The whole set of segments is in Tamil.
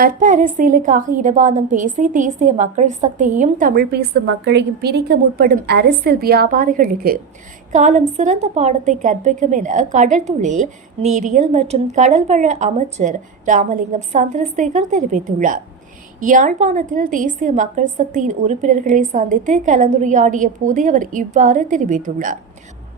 அற்ப அரசியலுக்காக இனவாதம் பேசி தேசிய மக்கள் சக்தியையும் தமிழ் பேசும் மக்களையும் பிரிக்க முற்படும் அரசியல் வியாபாரிகளுக்கு காலம் சிறந்த பாடத்தை கற்பிக்கும் என கடற்தொழில் நீரியல் மற்றும் கடல்வள அமைச்சர் ராமலிங்கம் சந்திரசேகர் தெரிவித்துள்ளார். யாழ்ப்பாணத்தில் தேசிய மக்கள் சக்தியின் உறுப்பினர்களை சந்தித்து கலந்துரையாடிய போது அவர் இவ்வாறு தெரிவித்துள்ளார்.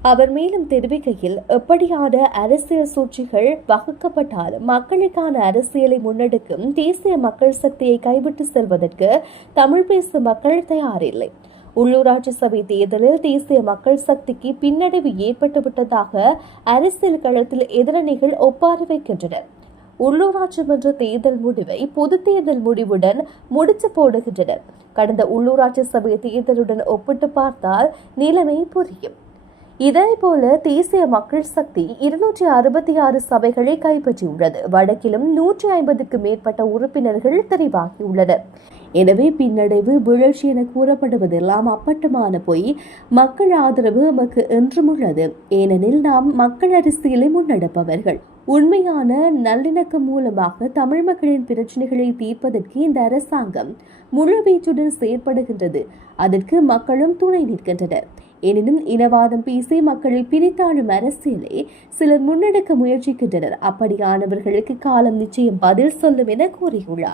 அவர் மேலும் தெரிவிக்கையில் எப்படியான அரசியல் சூழ்ச்சிகள் வகுக்கப்பட்டால் மக்களுக்கான அரசியலை முன்னெடுக்கும் தேசிய மக்கள் சக்தியை கைவிட்டு செல்வதற்கு தமிழ் பேசும் மக்கள் தயாரில்லை. உள்ளூராட்சி சபை தேர்தலில் தேசிய மக்கள் சக்திக்கு பின்னடைவு ஏற்பட்டுவிட்டதாக அரசியல் களத்தில் எதிரணிகள் ஒப்பாறு வைக்கின்றனர். உள்ளூராட்சி மன்ற தேர்தல் முடிவை பொது தேர்தல் முடிவுடன் முடிச்சு போடுகின்றனர். கடந்த உள்ளூராட்சி சபை தேர்தலுடன் ஒப்பிட்டு பார்த்தால் நிலைமை புரியும். இதேபோல தேசிய மக்கள் சக்தி இருநூற்றி அறுபத்தி ஆறு சபைகளை கைப்பற்றியுள்ளது. வடக்கிலும் நூற்றி ஐம்பதுக்கு மேற்பட்ட உறுப்பினர்கள் தெரிவாகியுள்ளனர். எனவே பின்னடைவு வீழ்ச்சி என கூறப்படுவதெல்லாம் அப்பட்டமான பொய். மக்கள் ஆதரவு நமக்கு என்றும் உள்ளது ஏனெனில் நாம் மக்கள் அரசியலை முன்னெடுப்பவர்கள். உண்மையான நல்லிணக்கம் மூலமாக தமிழ் மக்களின் பிரச்சனைகளை தீர்ப்பதற்கு இந்த அரசாங்கம் முழுவீச்சுடன் செயற்படுகின்றது. அதற்கு மக்களும் துணை நிற்கின்றனர். எனினும் இனவாதம் பேசி மக்களை பிரித்தாளும் அரசியலை சிலர் முன்னெடுக்க முயற்சிக்கின்றனர். அப்படியானவர்களுக்கு காலம் நிச்சயம் பதில் சொல்லும் என கூறியுள்ளார்.